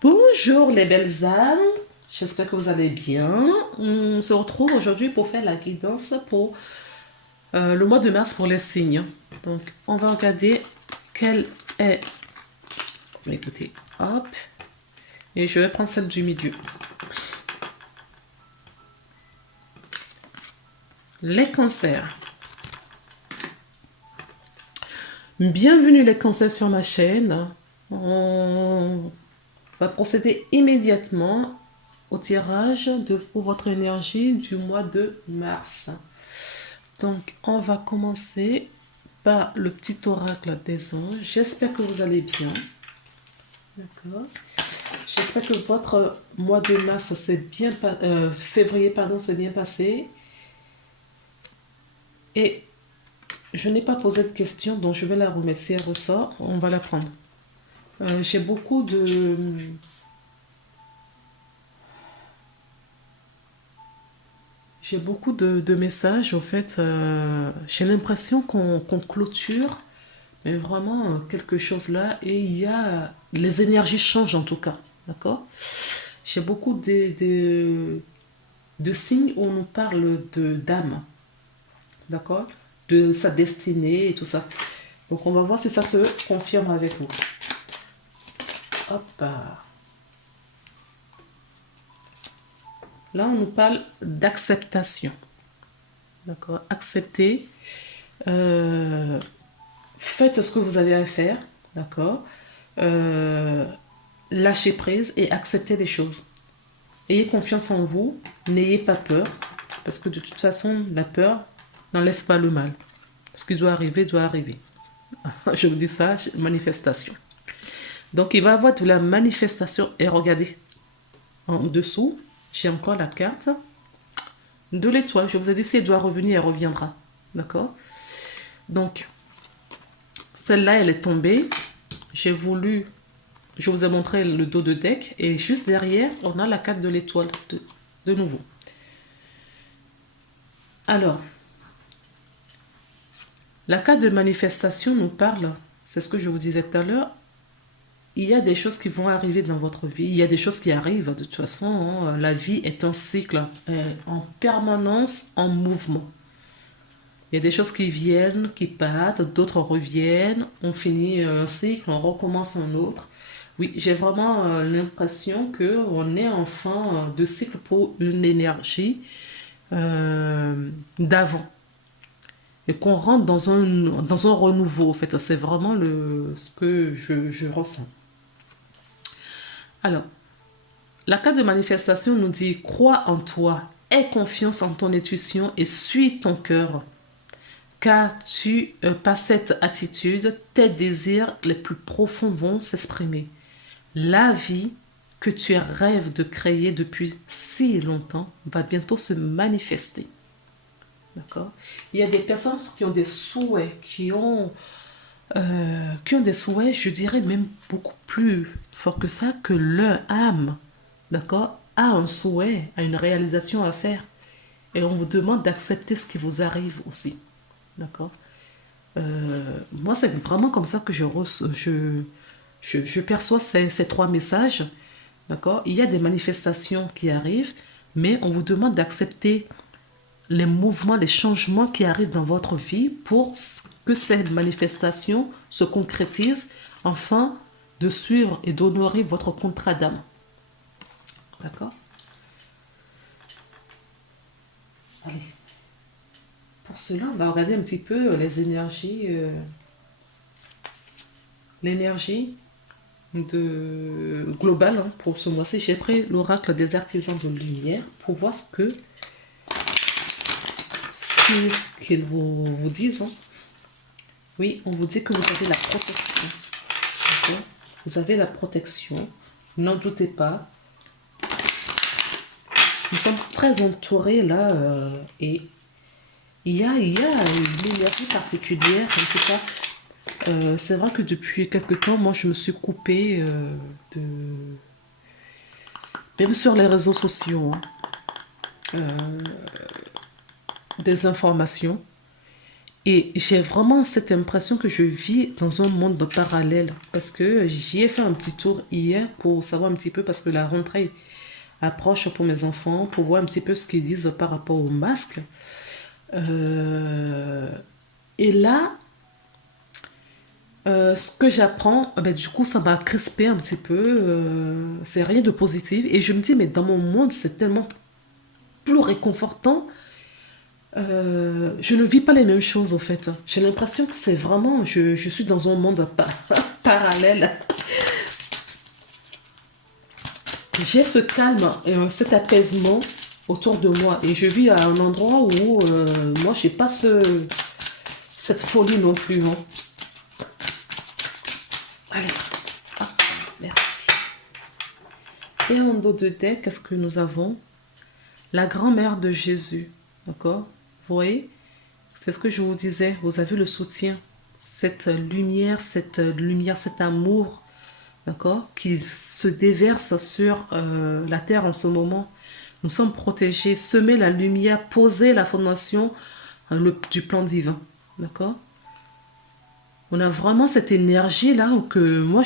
Bonjour les belles âmes, j'espère que vous allez bien. On se retrouve aujourd'hui pour faire la guidance pour le mois de mars pour les signes. Donc on va regarder quelle est... Écoutez, hop, et je vais prendre celle du milieu. Les cancers. Bienvenue les cancers sur ma chaîne. On va procéder immédiatement au tirage pour votre énergie du mois de mars. Donc, on va commencer par le petit oracle des anges. J'espère que vous allez bien. D'accord. J'espère que votre mois de mars février, pardon, s'est bien passé. Et je n'ai pas posé de question, donc je vais la remettre. Si elle ressort, on va la prendre. J'ai beaucoup de messages. Au fait, j'ai l'impression qu'on clôture, mais vraiment quelque chose là. Et il y a... Les énergies changent en tout cas. D'accord. J'ai beaucoup de signes où on nous parle d'âme. D'accord. De sa destinée et tout ça. Donc on va voir si ça se confirme avec vous. Hop. Là, on nous parle d'acceptation. D'accord. Accepter. Faites ce que vous avez à faire. D'accord. Lâchez prise et acceptez les choses. Ayez confiance en vous. N'ayez pas peur. Parce que de toute façon, la peur n'enlève pas le mal. Ce qui doit arriver, doit arriver. Je vous dis ça, manifestation. Donc, il va y avoir de la manifestation. Et regardez, en dessous, j'ai encore la carte de l'étoile. Je vous ai dit, si elle doit revenir, elle reviendra. D'accord. Donc, celle-là, elle est tombée. Je vous ai montré le dos de deck. Et juste derrière, on a la carte de l'étoile de nouveau. Alors, la carte de manifestation nous parle, c'est ce que je vous disais tout à l'heure, il y a des choses qui vont arriver dans votre vie, il y a des choses qui arrivent, de toute façon, hein, la vie est un cycle en permanence, en mouvement. Il y a des choses qui viennent, qui partent, d'autres reviennent, on finit un cycle, on recommence un autre. Oui, j'ai vraiment l'impression qu'on est en fin de cycle pour une énergie d'avant. Et qu'on rentre dans un renouveau, en fait. C'est vraiment ce que je ressens. Alors, la carte de manifestation nous dit: crois en toi, aie confiance en ton intuition et suis ton cœur. Car par cette attitude, tes désirs les plus profonds vont s'exprimer. La vie que tu rêves de créer depuis si longtemps va bientôt se manifester. D'accord. Il y a des personnes qui ont des souhaits, qui ont des souhaits, je dirais même beaucoup plus fort que ça, que leur âme, d'accord, a un souhait, a une réalisation à faire. Et on vous demande d'accepter ce qui vous arrive aussi. D'accord. Moi, c'est vraiment comme ça que je perçois ces trois messages. D'accord. Il y a des manifestations qui arrivent, mais on vous demande d'accepter les mouvements, les changements qui arrivent dans votre vie pour que ces manifestations se concrétisent, afin de suivre et d'honorer votre contrat d'âme. D'accord. Allez. Pour cela, on va regarder un petit peu les énergies, l'énergie globale hein, pour ce mois-ci. J'ai pris l'oracle des artisans de lumière pour voir ce qu'ils vous disent. Hein. Oui, on vous dit que vous avez la protection. Okay. Vous avez la protection. N'en doutez pas. Nous sommes très entourés là et il y a une énergie particulière. En tout cas, c'est vrai que depuis quelque temps, moi, je me suis coupée même sur les réseaux sociaux, hein, des informations. Et j'ai vraiment cette impression que je vis dans un monde parallèle. Parce que j'y ai fait un petit tour hier pour savoir un petit peu, parce que la rentrée approche pour mes enfants, pour voir un petit peu ce qu'ils disent par rapport au masque. Euh, et là, ce que j'apprends, ben, du coup, ça m'a crispé un petit peu. C'est rien de positif. Et je me dis, mais dans mon monde, c'est tellement plus réconfortant. Je ne vis pas les mêmes choses, au fait. J'ai l'impression que c'est vraiment, je suis dans un monde parallèle. J'ai ce calme et cet apaisement autour de moi. Et je vis à un endroit où moi, j'ai pas cette folie non plus. Hein. Allez, ah, merci. Et en dos de deck, qu'est-ce que nous avons? La grand-mère de Jésus. D'accord? Vous voyez? C'est ce que je vous disais. Vous avez le soutien. Cette lumière, cet amour, d'accord, qui se déverse sur la terre en ce moment. Nous sommes protégés. Semer la lumière, poser la fondation du plan divin. D'accord? On a vraiment cette énergie-là que moi,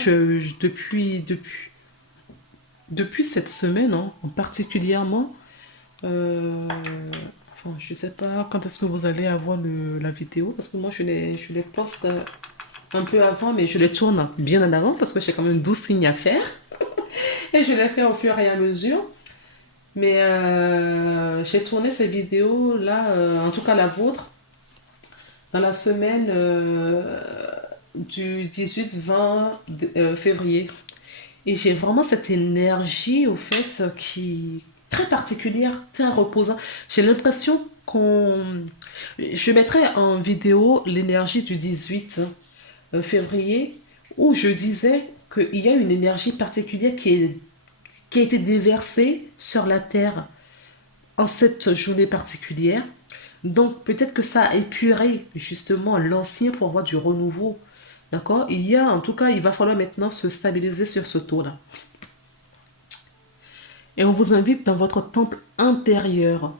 depuis cette semaine, hein, particulièrement, enfin, je sais pas quand est-ce que vous allez avoir la vidéo, parce que moi, je les poste un peu avant, mais je les tourne bien en avant, parce que j'ai quand même 12 signes à faire. Et je les fais au fur et à mesure. Mais j'ai tourné ces vidéos-là, en tout cas la vôtre, dans la semaine du 18-20 février. Et j'ai vraiment cette énergie, au fait, qui très particulière, très reposante. J'ai l'impression qu'on... Je mettrai en vidéo l'énergie du 18 février, où je disais qu'il y a une énergie particulière qui a été déversée sur la Terre en cette journée particulière. Donc peut-être que ça a épuré justement l'ancien pour avoir du renouveau. D'accord? En tout cas, il va falloir maintenant se stabiliser sur ce taux-là. Et on vous invite dans votre temple intérieur.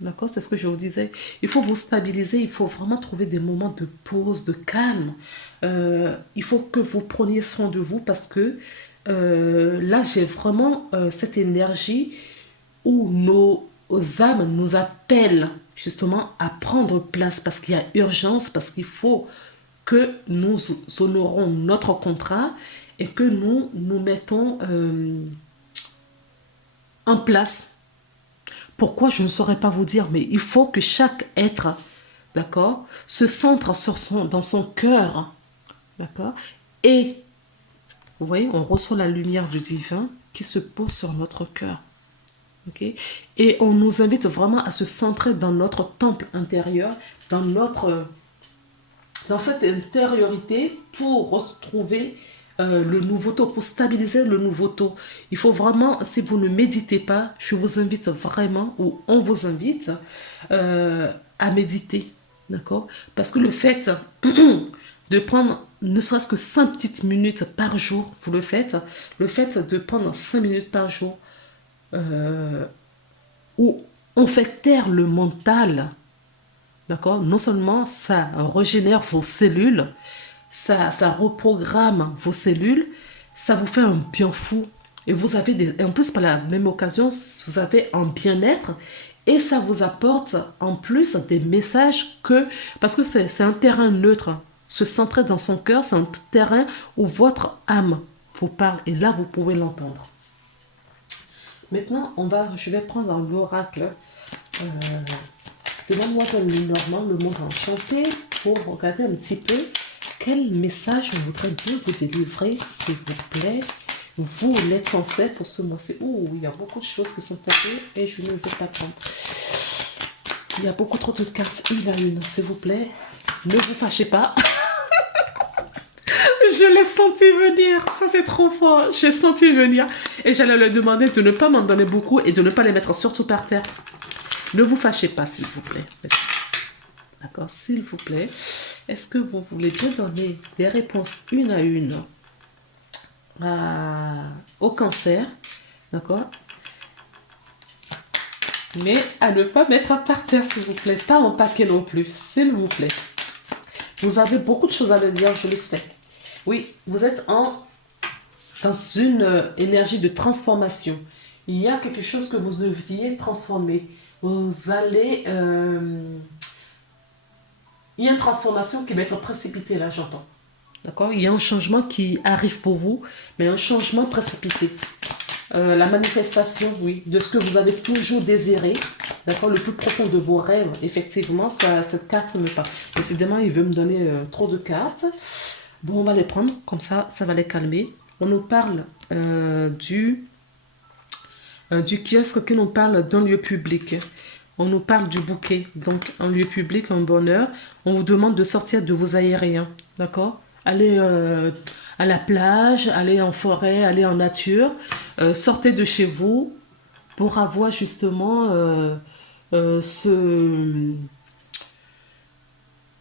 D'accord? C'est ce que je vous disais. Il faut vous stabiliser, il faut vraiment trouver des moments de pause, de calme. Il faut que vous preniez soin de vous parce que là, j'ai vraiment cette énergie où nos âmes nous appellent justement à prendre place parce qu'il y a urgence, parce qu'il faut que nous honorons notre contrat et que nous nous mettons en place. Pourquoi, je ne saurais pas vous dire, mais il faut que chaque être, d'accord, se centre dans son cœur, d'accord, et vous voyez, on reçoit la lumière du divin qui se pose sur notre cœur. Okay? Et on nous invite vraiment à se centrer dans notre temple intérieur, dans cette intériorité pour retrouver le nouveau taux, pour stabiliser le nouveau taux. Il faut vraiment, si vous ne méditez pas, je vous invite vraiment, ou on vous invite à méditer. D'accord? Parce que le fait de prendre ne serait-ce que 5 petites minutes par jour, vous le faites, le fait de prendre 5 minutes par jour, où on fait taire le mental, d'accord? Non seulement ça régénère vos cellules, ça reprogramme vos cellules, ça vous fait un bien fou. Et vous avez en plus, par la même occasion, vous avez un bien-être et ça vous apporte en plus des messages parce que c'est un terrain neutre. Se centrer dans son cœur, c'est un terrain où votre âme vous parle et là, vous pouvez l'entendre. Maintenant, je vais prendre l'oracle de Mademoiselle Lenormand, le monde enchanté, pour regarder un petit peu quel message on voudrait bien vous délivrer, s'il vous plaît. Vous, les Français, pour ce mois-ci. Oh, il y a beaucoup de choses qui sont passées et je ne vais pas prendre. Il y a beaucoup trop de cartes, une à une, s'il vous plaît. Ne vous fâchez pas. Je l'ai senti venir, ça c'est trop fort, j'ai senti venir. Et j'allais leur demander de ne pas m'en donner beaucoup et de ne pas les mettre surtout par terre. Ne vous fâchez pas, s'il vous plaît. D'accord, s'il vous plaît. Est-ce que vous voulez bien donner des réponses une à une au cancer? D'accord? Mais à ne pas mettre par terre, s'il vous plaît. Pas en paquet non plus, s'il vous plaît. Vous avez beaucoup de choses à me dire, je le sais. Oui, vous êtes dans une énergie de transformation. Il y a quelque chose que vous deviez transformer. Vous allez... il y a une transformation qui va être précipitée, là, j'entends. D'accord? Il y a un changement qui arrive pour vous, mais un changement précipité. La manifestation, oui, de ce que vous avez toujours désiré, d'accord, le plus profond de vos rêves, effectivement, cette carte me parle. Décidément, il veut me donner trop de cartes. Bon, on va les prendre, comme ça va les calmer. On nous parle du kiosque, que l'on parle d'un lieu public. On nous parle du bouquet, donc un lieu public, un bonheur. On vous demande de sortir de vos aériens, d'accord? Allez à la plage, allez en forêt, allez en nature. Sortez de chez vous pour avoir justement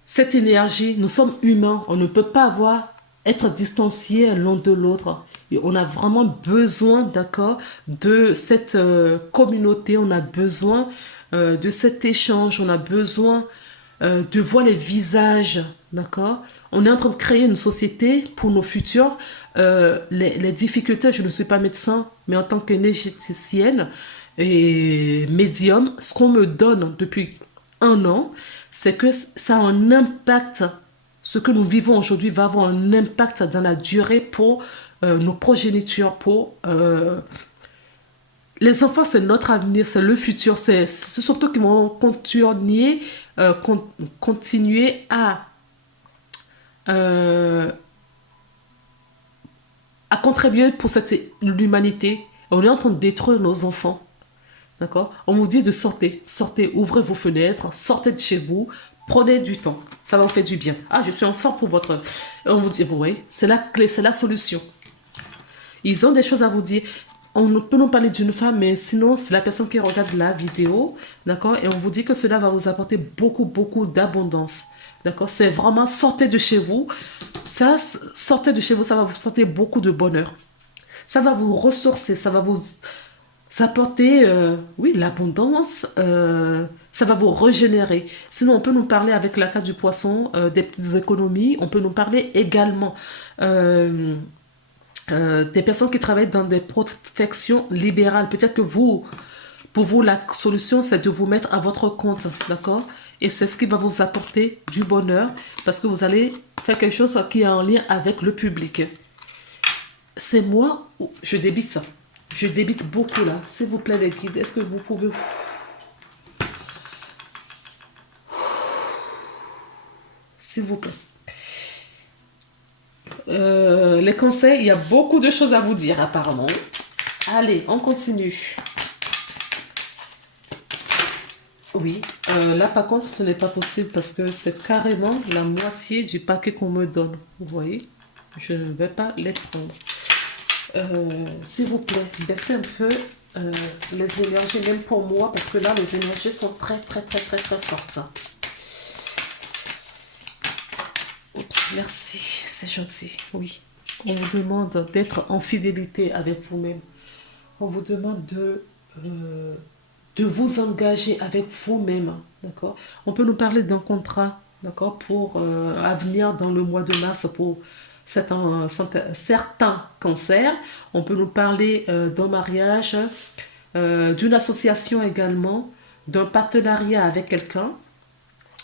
cette énergie. Nous sommes humains, on ne peut pas être distanciés l'un de l'autre. Et on a vraiment besoin, d'accord, de cette communauté, on a besoin de cet échange, on a besoin de voir les visages, d'accord. On est en train de créer une société pour nos futurs. Les difficultés, je ne suis pas médecin, mais en tant qu'énergéticienne et médium, ce qu'on me donne depuis un an, c'est que ça a un impact. Ce que nous vivons aujourd'hui va avoir un impact dans la durée pour nos progénitures, pour les enfants, c'est notre avenir, c'est le futur. Ce sont eux qui vont continuer euh, à contribuer pour l'humanité. On est en train de détruire nos enfants. D'accord? On vous dit de sortir. Sortez, ouvrez vos fenêtres, sortez de chez vous, prenez du temps. Ça va vous faire du bien. Ah, je suis enfin pour votre... On vous dit, vous voyez, c'est la clé, c'est la solution. Ils ont des choses à vous dire. On peut nous parler d'une femme, mais sinon, c'est la personne qui regarde la vidéo, d'accord? Et on vous dit que cela va vous apporter beaucoup, beaucoup d'abondance, d'accord? C'est vraiment, sortez de chez vous. Ça, sortez de chez vous, ça va vous apporter beaucoup de bonheur. Ça va vous ressourcer, ça va vous apporter, oui, l'abondance, ça va vous régénérer. Sinon, on peut nous parler avec la carte du poisson, des petites économies. On peut nous parler également... des personnes qui travaillent dans des professions libérales. Peut-être que pour vous, la solution, c'est de vous mettre à votre compte, d'accord? Et c'est ce qui va vous apporter du bonheur parce que vous allez faire quelque chose qui est en lien avec le public. C'est moi, je débite. Je débite beaucoup là. S'il vous plaît, les guides, est-ce que vous pouvez... S'il vous plaît. Les conseils, il y a beaucoup de choses à vous dire apparemment. Allez, on continue. Oui, là par contre ce n'est pas possible parce que c'est carrément la moitié du paquet qu'on me donne. Vous voyez, je ne vais pas les prendre. S'il vous plaît, baissez un peu les énergies, même pour moi, parce que là les énergies sont très très très très très fortes. Oups, merci, c'est gentil, oui. On vous demande d'être en fidélité avec vous-même. On vous demande de vous engager avec vous-même, d'accord? On peut nous parler d'un contrat, d'accord, pour à venir dans le mois de mars pour certains cancers. On peut nous parler d'un mariage, d'une association également, d'un partenariat avec quelqu'un.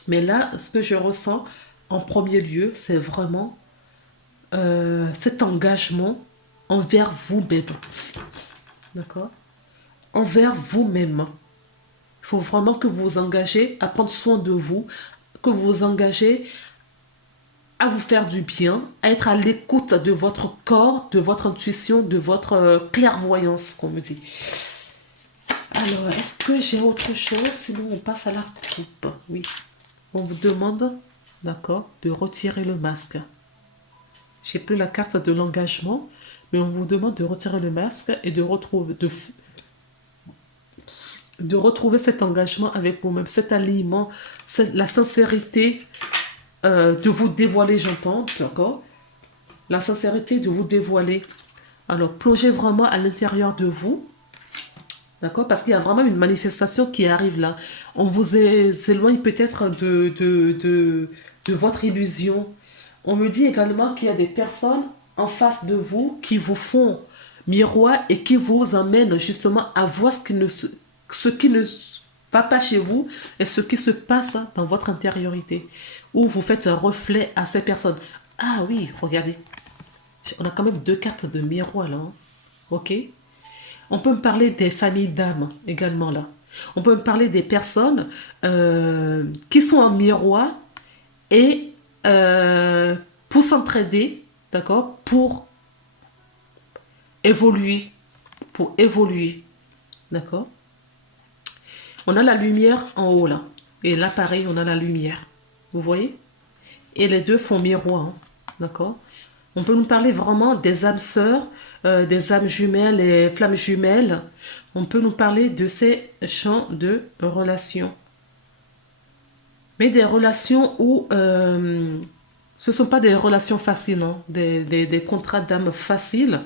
Mais là, ce que je ressens en premier lieu, c'est vraiment cet engagement envers vous-même. D'accord? Envers vous-même. Il faut vraiment que vous vous engagez à prendre soin de vous, que vous vous engagez à vous faire du bien, à être à l'écoute de votre corps, de votre intuition, de votre clairvoyance, qu'on me dit. Alors, est-ce que j'ai autre chose? Sinon, on passe à la coupe. Oui. On vous demande, d'accord, de retirer le masque. J'ai plus la carte de l'engagement, mais on vous demande de retirer le masque et de retrouver cet engagement avec vous-même, cet alignement, la sincérité de vous dévoiler, j'entends, d'accord? La sincérité de vous dévoiler. Alors, plongez vraiment à l'intérieur de vous, d'accord? Parce qu'il y a vraiment une manifestation qui arrive là. On vous éloigne peut-être de votre illusion. On me dit également qu'il y a des personnes en face de vous qui vous font miroir et qui vous emmènent justement à voir ce qui ne va pas chez vous et ce qui se passe dans votre intériorité. Ou vous faites un reflet à ces personnes. Ah oui, regardez. On a quand même 2 cartes de miroir là. Hein. Ok. On peut me parler des familles d'âmes également là. On peut me parler des personnes qui sont en miroir et pour s'entraider, d'accord, évoluer, pour évoluer, d'accord. On a la lumière en haut là, et là pareil, on a la lumière, vous voyez, et les deux font miroir, hein, d'accord. On peut nous parler vraiment des âmes sœurs, des âmes jumelles, les flammes jumelles. On peut nous parler de ces champs de relations. Mais des relations où ce ne sont pas des relations faciles, non? Des contrats d'âme faciles.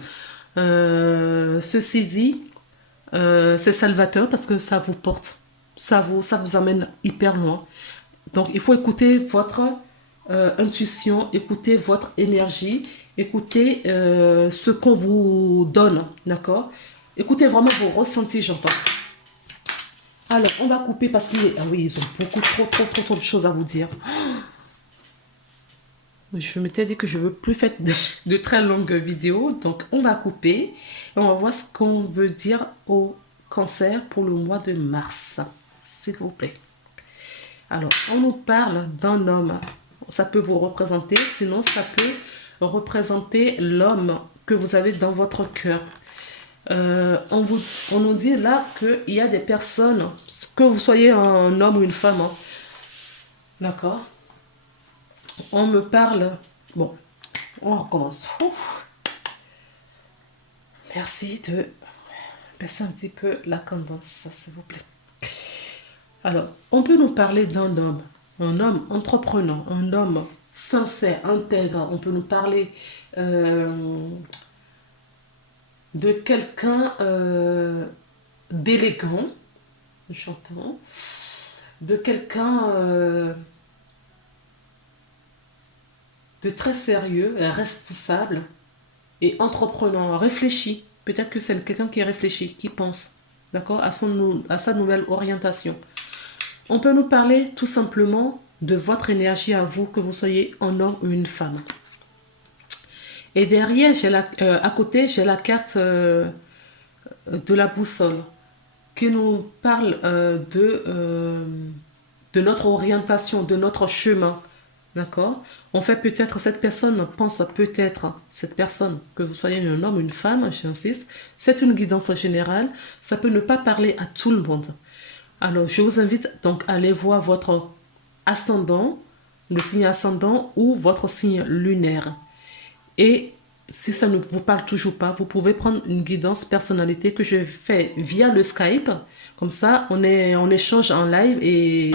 Ceci dit, c'est salvateur parce que ça vous porte. Ça vous amène hyper loin. Donc il faut écouter votre intuition, écouter votre énergie, écouter ce qu'on vous donne, d'accord. Écoutez vraiment vos ressentis, j'entends. Alors, on va couper parce qu'ils ah oui, ils ont beaucoup trop de choses à vous dire. Je m'étais dit que je ne veux plus faire de très longues vidéos, donc on va couper et on va voir ce qu'on veut dire au cancer pour le mois de mars, s'il vous plaît. Alors, on nous parle d'un homme. Ça peut vous représenter, sinon ça peut représenter l'homme que vous avez dans votre cœur. On nous dit là qu'il y a des personnes, que vous soyez un homme ou une femme, hein, d'accord. On me parle, bon, on recommence. Merci de baisser un petit peu la cadence, s'il vous plaît. Alors, on peut nous parler d'un homme, un homme entrepreneur, un homme sincère, intègre. On peut nous parler de quelqu'un d'élégant, j'entends, de quelqu'un de très sérieux, responsable et entrepreneur, réfléchi. Peut-être que c'est quelqu'un qui réfléchit, qui pense, d'accord, à sa nouvelle orientation. On peut nous parler tout simplement de votre énergie à vous, que vous soyez un homme ou une femme. Et derrière, à côté, j'ai la carte de la boussole qui nous parle de notre orientation, de notre chemin. D'accord. En fait, peut-être cette personne pense peut-être, cette personne, que vous soyez un homme ou une femme, j'insiste, c'est une guidance générale. Ça peut ne pas parler à tout le monde. Alors, je vous invite donc à aller voir votre ascendant, le signe ascendant ou votre signe lunaire. Et si ça ne vous parle toujours pas, vous pouvez prendre une guidance personnalité que je fais via le Skype. Comme ça, on échange en live et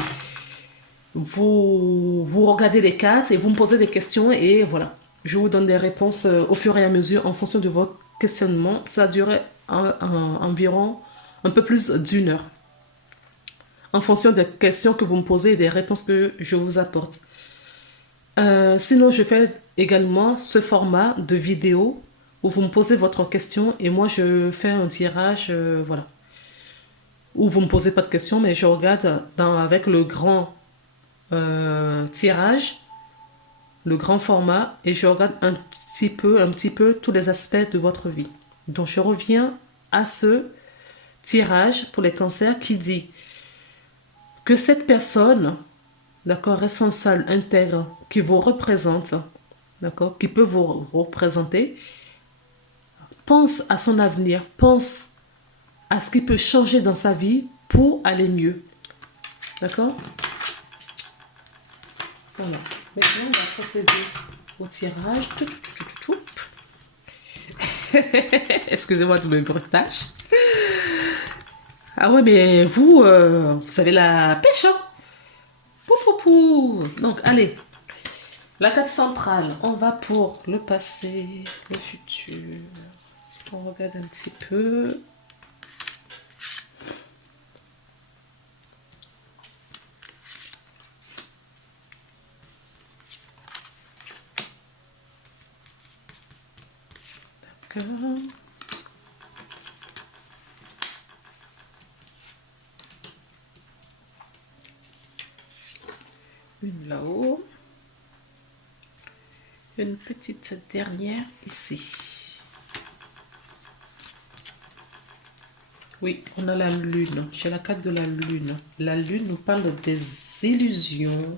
vous regardez les cartes et vous me posez des questions et voilà. Je vous donne des réponses au fur et à mesure en fonction de votre questionnement. Ça durait environ un peu plus d'1 heure. En fonction des questions que vous me posez et des réponses que je vous apporte. Sinon, je fais également ce format de vidéo où vous me posez votre question et moi je fais un tirage, voilà. Où vous ne me posez pas de questions, mais je regarde avec le grand tirage, le grand format, et je regarde un petit peu tous les aspects de votre vie. Donc je reviens à ce tirage pour les cancers qui dit que cette personne, d'accord, responsable, intègre, qui vous représente, d'accord, qui peut vous représenter, pense à son avenir, pense à ce qui peut changer dans sa vie pour aller mieux. D'accord? Voilà. Maintenant, on va procéder au tirage. Excusez-moi de mes bruitages. Ah ouais, mais vous avez la pêche, hein? Donc, allez. La carte centrale, on va pour le passé, le futur. On regarde un petit peu. D'accord. Une là-haut. Une petite dernière ici. Oui, on a la lune. J'ai la carte de la lune. La lune nous parle des illusions,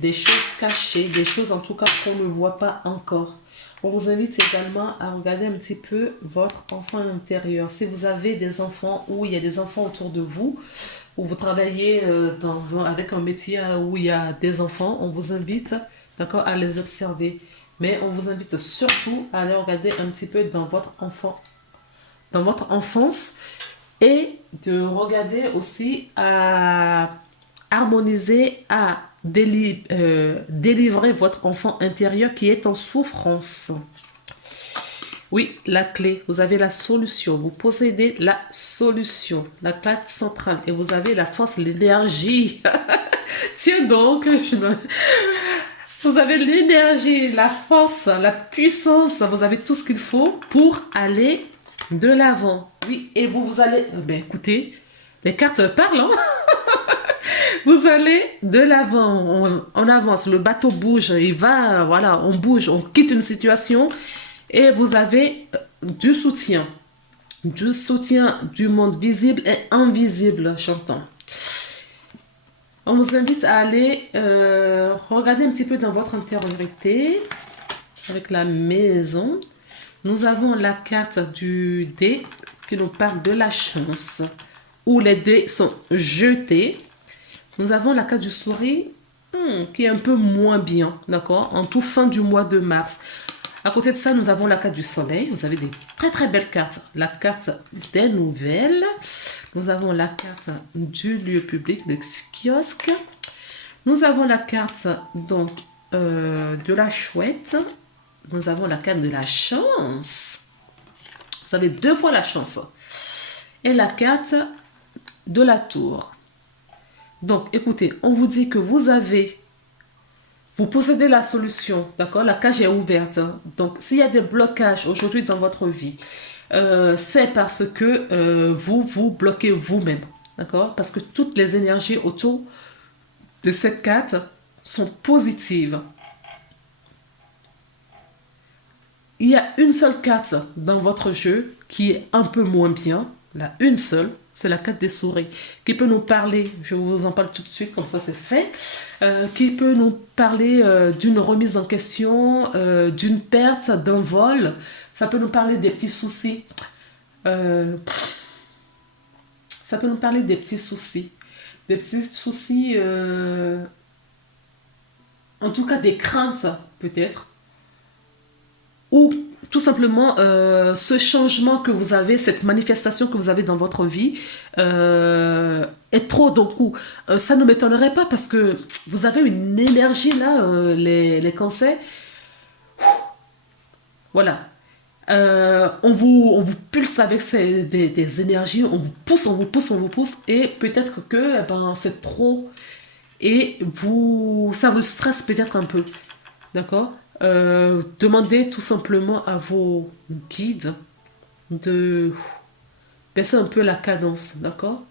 des choses cachées, des choses en tout cas qu'on ne voit pas encore. On vous invite également à regarder un petit peu votre enfant intérieur. Si vous avez des enfants ou il y a des enfants autour de vous, ou vous travaillez avec un métier où il y a des enfants, on vous invite, d'accord, à les observer. Mais on vous invite surtout à aller regarder un petit peu dans votre enfance et de regarder aussi à harmoniser, à délivrer votre enfant intérieur qui est en souffrance. Oui, la clé, vous avez la solution, vous possédez la solution, la carte centrale et vous avez la force, l'énergie. Tiens donc, vous avez l'énergie, la force, la puissance, vous avez tout ce qu'il faut pour aller de l'avant. Oui, et vous allez... Ben écoutez, les cartes parlent, hein. Vous allez de l'avant, on avance, le bateau bouge, il va, voilà, on bouge, on quitte une situation et vous avez du soutien du monde visible et invisible, j'entends. On vous invite à aller regarder un petit peu dans votre intériorité avec la maison. Nous avons la carte du dé qui nous parle de la chance, où les dés sont jetés. Nous avons la carte du souris qui est un peu moins bien, d'accord, en tout fin du mois de mars. À côté de ça, nous avons la carte du soleil. Vous avez des très très belles cartes. La carte des nouvelles. Nous avons la carte du lieu public, le kiosque. Nous avons la carte donc, de la chouette. Nous avons la carte de la chance. Vous avez 2 fois la chance. Et la carte de la tour. Donc, écoutez, on vous dit que vous possédez la solution, d'accord? La cage est ouverte. Donc, s'il y a des blocages aujourd'hui dans votre vie, c'est parce que vous vous bloquez vous-même, d'accord? Parce que toutes les énergies autour de cette carte sont positives. Il y a une seule carte dans votre jeu qui est un peu moins bien, là, une seule. C'est la carte des souris qui peut nous parler, je vous en parle tout de suite, comme ça c'est fait, qui peut nous parler d'une remise en question, d'une perte, d'un vol. Ça peut nous parler des petits soucis. Ça peut nous parler des petits soucis. Des petits soucis, en tout cas des craintes peut-être. Ou tout simplement ce changement que vous avez, cette manifestation que vous avez dans votre vie est trop d'un coup. Ça ne m'étonnerait pas parce que vous avez une énergie là, les cancers. Voilà. On vous pulse avec des énergies, on vous pousse, on vous pousse, on vous pousse et peut-être que c'est trop et ça vous stresse peut-être un peu. D'accord? Demandez tout simplement à vos guides de baisser un peu la cadence, d'accord?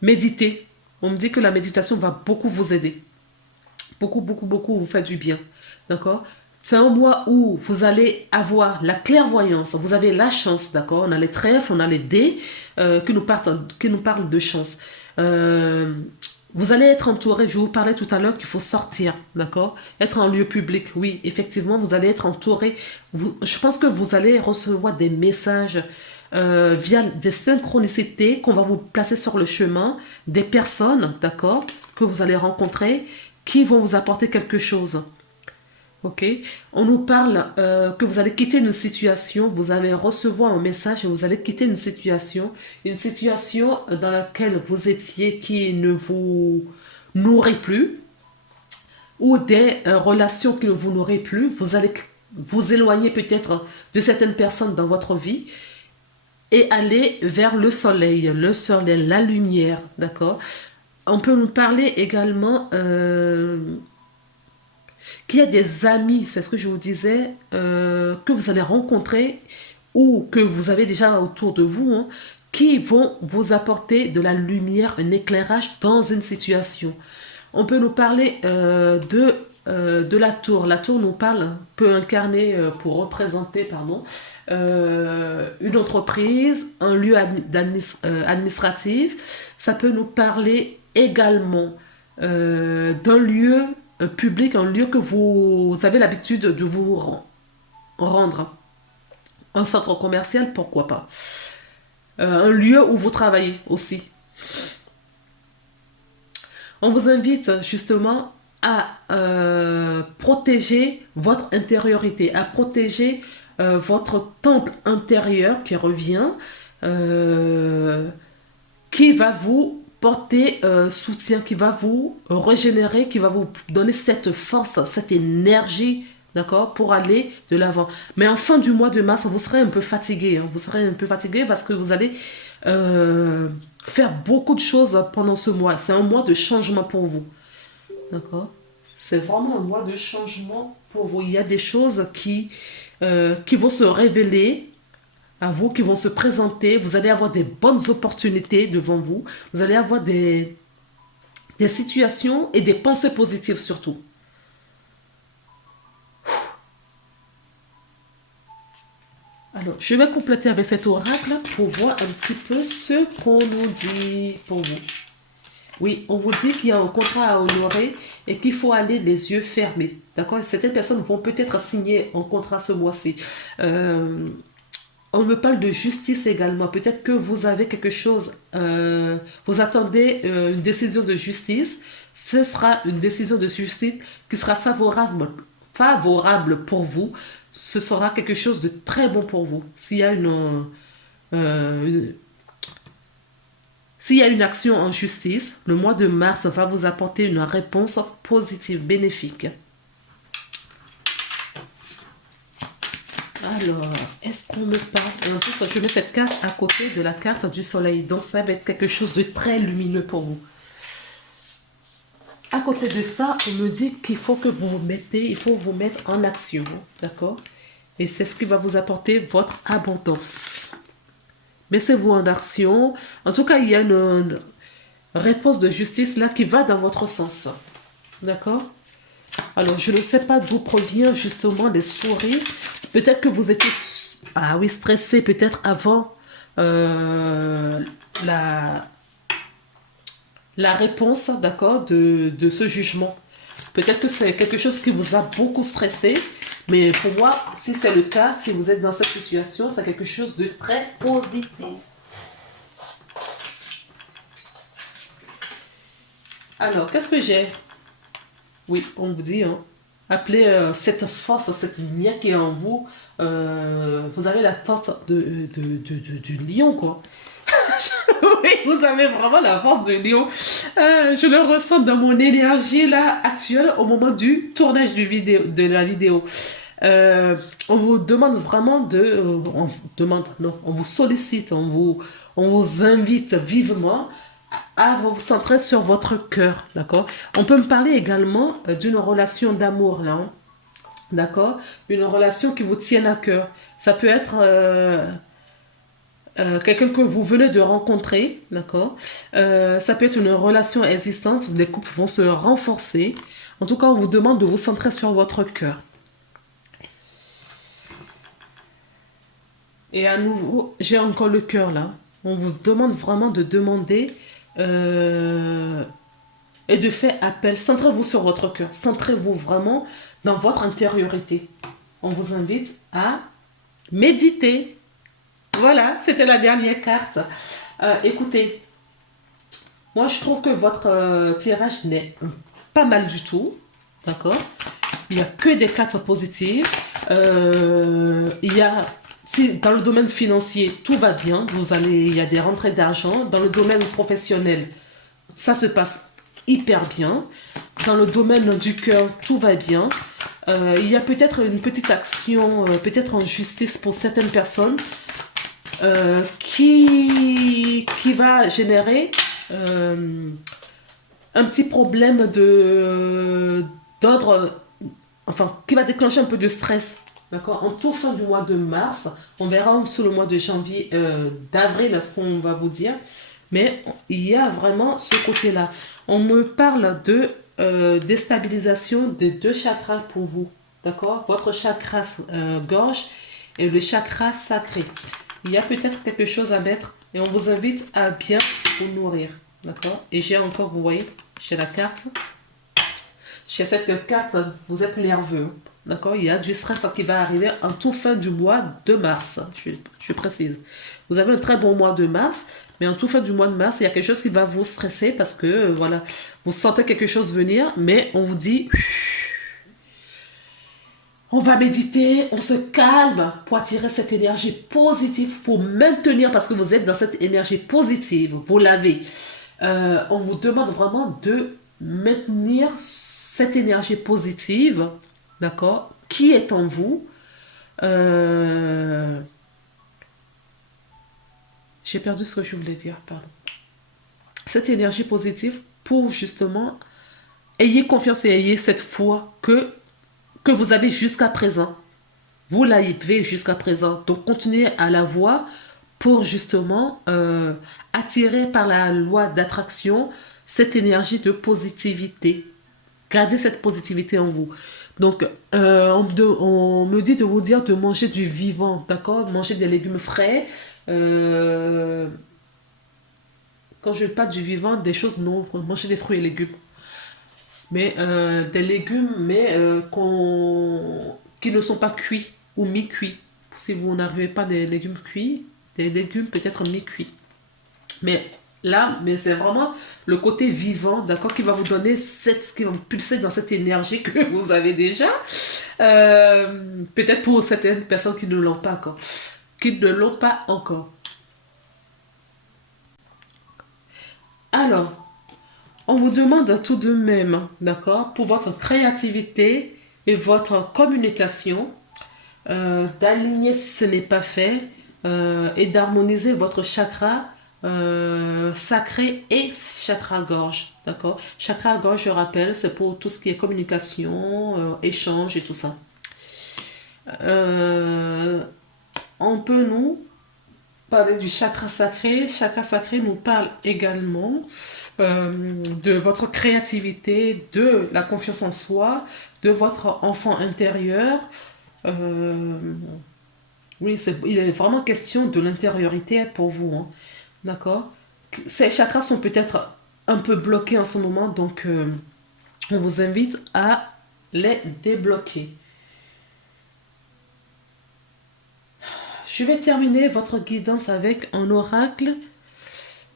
Méditez. On me dit que la méditation va beaucoup vous aider. Beaucoup, beaucoup, beaucoup vous faire du bien, d'accord? C'est un mois où vous allez avoir la clairvoyance, vous avez la chance, d'accord? On a les trèfles, on a les dés qui nous parlent de chance. Vous allez être entouré, je vous parlais tout à l'heure qu'il faut sortir, d'accord? Être en lieu public, oui, effectivement, vous allez être entouré. Je pense que vous allez recevoir des messages via des synchronicités qu'on va vous placer sur le chemin, des personnes, d'accord, que vous allez rencontrer, qui vont vous apporter quelque chose. Ok, on nous parle que vous allez quitter une situation, vous allez recevoir un message et vous allez quitter une situation dans laquelle vous étiez qui ne vous nourrit plus ou des relations qui ne vous nourrissent plus. Vous allez vous éloigner peut-être de certaines personnes dans votre vie et aller vers le soleil, la lumière, d'accord? On peut nous parler également qu'il y a des amis, c'est ce que je vous disais, que vous allez rencontrer ou que vous avez déjà autour de vous, hein, qui vont vous apporter de la lumière, un éclairage dans une situation. On peut nous parler de la tour. La tour nous parle, peut incarner, pour représenter, pardon, une entreprise, un lieu administratif. Ça peut nous parler également d'un lieu public, un lieu que vous avez l'habitude de vous rendre. Un centre commercial, pourquoi pas. Un lieu où vous travaillez aussi. On vous invite justement à protéger votre intériorité, à protéger votre temple intérieur qui revient, qui va vous porter soutien, qui va vous régénérer, qui va vous donner cette force, cette énergie, d'accord, pour aller de l'avant. Mais en fin du mois de mars, vous serez un peu fatigué, hein, vous serez un peu fatigué parce que vous allez faire beaucoup de choses pendant ce mois. C'est un mois de changement pour vous, d'accord. C'est vraiment un mois de changement pour vous. Il y a des choses qui vont se révéler à vous, qui vont se présenter. Vous allez avoir des bonnes opportunités devant vous. Vous allez avoir des situations et des pensées positives surtout. Alors, je vais compléter avec cet oracle pour voir un petit peu ce qu'on nous dit pour vous. Oui, on vous dit qu'il y a un contrat à honorer et qu'il faut aller les yeux fermés. D'accord? Certaines personnes vont peut-être signer un contrat ce mois-ci. On me parle de justice également. Peut-être que vous avez quelque chose, vous attendez une décision de justice. Ce sera une décision de justice qui sera favorable pour vous. Ce sera quelque chose de très bon pour vous. S'il y a une action en justice, le mois de mars va vous apporter une réponse positive, bénéfique. Alors, est-ce qu'on me parle? En plus, je mets cette carte à côté de la carte du soleil. Donc, ça va être quelque chose de très lumineux pour vous. À côté de ça, on me dit qu'il faut que il faut vous mettre en action. D'accord? Et c'est ce qui va vous apporter votre abondance. Mettez-vous en action. En tout cas, il y a une réponse de justice là qui va dans votre sens. D'accord? Alors, je ne sais pas d'où provient justement les souris. Peut-être que vous étiez stressé peut-être avant la réponse, d'accord, de ce jugement. Peut-être que c'est quelque chose qui vous a beaucoup stressé. Mais pour moi, si c'est le cas, si vous êtes dans cette situation, c'est quelque chose de très positif. Alors, qu'est-ce que j'ai? Oui, on vous dit, hein, appelez cette force, cette lumière qui est en vous. Vous avez la force du lion, quoi. Oui, vous avez vraiment la force de lion. Je le ressens dans mon énergie là actuelle au moment du tournage de la vidéo. On vous demande vraiment on vous sollicite, on vous invite vivement à vous centrer sur votre cœur, d'accord? On peut me parler également d'une relation d'amour là, hein, d'accord? Une relation qui vous tienne à cœur. Ça peut être quelqu'un que vous venez de rencontrer, d'accord? Ça peut être une relation existante, les couples vont se renforcer. En tout cas, on vous demande de vous centrer sur votre cœur. Et à nouveau, j'ai encore le cœur là. On vous demande vraiment de demander et de faire appel. Centrez-vous sur votre cœur. Centrez-vous vraiment dans votre intériorité. On vous invite à méditer. Voilà, c'était la dernière carte. Écoutez, moi je trouve que votre tirage n'est pas mal du tout. D'accord? Il n'y a que des cartes positives. Si dans le domaine financier, tout va bien, il y a des rentrées d'argent. Dans le domaine professionnel, ça se passe hyper bien. Dans le domaine du cœur, tout va bien. Il y a peut-être une petite action, peut-être en justice pour certaines personnes, qui va générer un petit problème d'ordre enfin, qui va déclencher un peu de stress. D'accord? En toute fin du mois de mars, on verra sur le mois de janvier, d'avril, ce qu'on va vous dire. Mais il y a vraiment ce côté-là. On me parle de déstabilisation des deux chakras pour vous. D'accord? Votre chakra gorge et le chakra sacré. Il y a peut-être quelque chose à mettre et on vous invite à bien vous nourrir. D'accord? Et j'ai encore, vous voyez, j'ai la carte. Chez cette carte, vous êtes nerveux. D'accord? Il y a du stress qui va arriver en toute fin du mois de mars. Je précise. Vous avez un très bon mois de mars, mais en toute fin du mois de mars, il y a quelque chose qui va vous stresser parce que, voilà, vous sentez quelque chose venir, mais on vous dit, on va méditer, on se calme pour attirer cette énergie positive, pour maintenir, parce que vous êtes dans cette énergie positive, vous l'avez. On vous demande vraiment de maintenir cette énergie positive, d'accord, qui est en vous. J'ai perdu ce que je voulais dire, pardon. Cette énergie positive pour justement, ayez confiance et ayez cette foi que vous avez jusqu'à présent. Vous l'avez jusqu'à présent. Donc continuez à la voir pour justement attirer par la loi d'attraction cette énergie de positivité. Gardez cette positivité en vous. Donc, on me dit de vous dire de manger du vivant, d'accord? Manger des légumes frais. Quand je parle du vivant, des choses non, manger des fruits et légumes. Mais des légumes, mais qui ne sont pas cuits ou mi-cuits. Si vous n'arrivez pas des légumes cuits, des légumes peut-être mi-cuits. Mais là, mais c'est vraiment le côté vivant, d'accord, qui va vous donner qui va vous pulser dans cette énergie que vous avez déjà. Peut-être pour certaines personnes qui ne l'ont pas encore. Qui ne l'ont pas encore. Alors, on vous demande tout de même, d'accord, pour votre créativité et votre communication, d'aligner si ce n'est pas fait et d'harmoniser votre chakra sacré et chakra gorge, d'accord. Chakra gorge, je rappelle, c'est pour tout ce qui est communication, échange et tout ça. On peut nous parler du chakra sacré. Chakra sacré nous parle également de votre créativité, de la confiance en soi, de votre enfant intérieur. Oui, il est vraiment question de l'intériorité pour vous, hein. D'accord? Ces chakras sont peut-être un peu bloqués en ce moment, donc on vous invite à les débloquer. Je vais terminer votre guidance avec un oracle,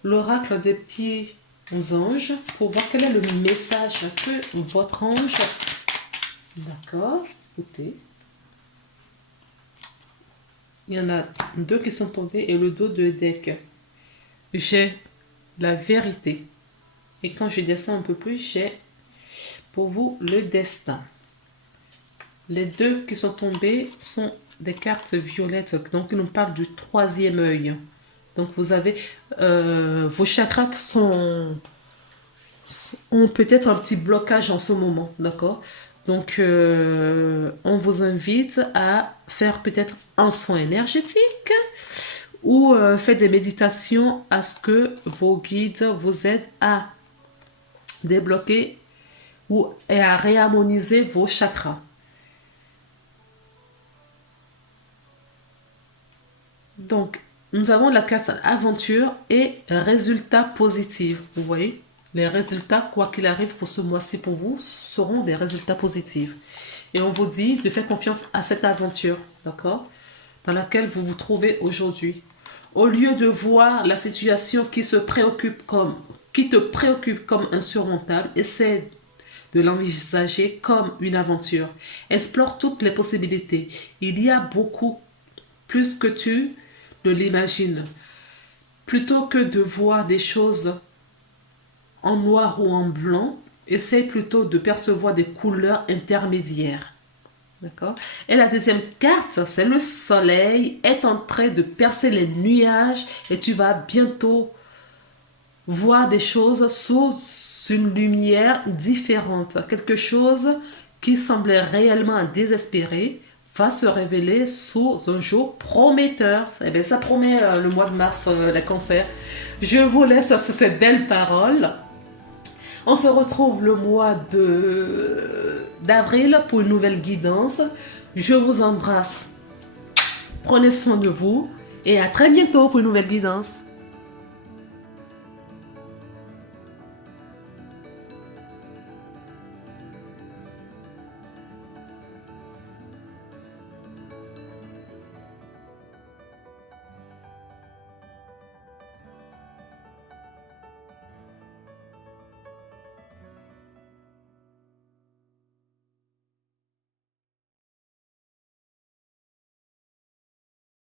l'oracle des petits anges, pour voir quel est le message que votre ange... D'accord, écoutez. Il y en a deux qui sont tombés et le dos de deck. J'ai la vérité. Et quand je descends un peu plus, j'ai pour vous le destin. Les deux qui sont tombés sont des cartes violettes. Donc, ils nous parlent du troisième œil. Donc, vous avez vos chakras ont peut-être un petit blocage en ce moment. D'accord? Donc, on vous invite à faire peut-être un soin énergétique ou faire des méditations à ce que vos guides vous aident à débloquer et à réharmoniser vos chakras. Donc, nous avons la carte aventure et résultats positifs. Vous voyez, les résultats, quoi qu'il arrive pour ce mois-ci pour vous, seront des résultats positifs. Et on vous dit de faire confiance à cette aventure, d'accord, dans laquelle vous vous trouvez aujourd'hui. Au lieu de voir la situation qui te préoccupe comme insurmontable, essaie de l'envisager comme une aventure. Explore toutes les possibilités. Il y a beaucoup plus que tu ne l'imagines. Plutôt que de voir des choses en noir ou en blanc, essaye plutôt de percevoir des couleurs intermédiaires. D'accord? Et la deuxième carte, c'est le soleil est en train de percer les nuages et tu vas bientôt voir des choses sous une lumière différente. Quelque chose qui semblait réellement désespéré va se révéler sous un jour prometteur. Eh bien, ça promet le mois de mars, les cancers. Je vous laisse sur ces belles paroles. On se retrouve le mois d'avril pour une nouvelle guidance. Je vous embrasse. Prenez soin de vous et à très bientôt pour une nouvelle guidance.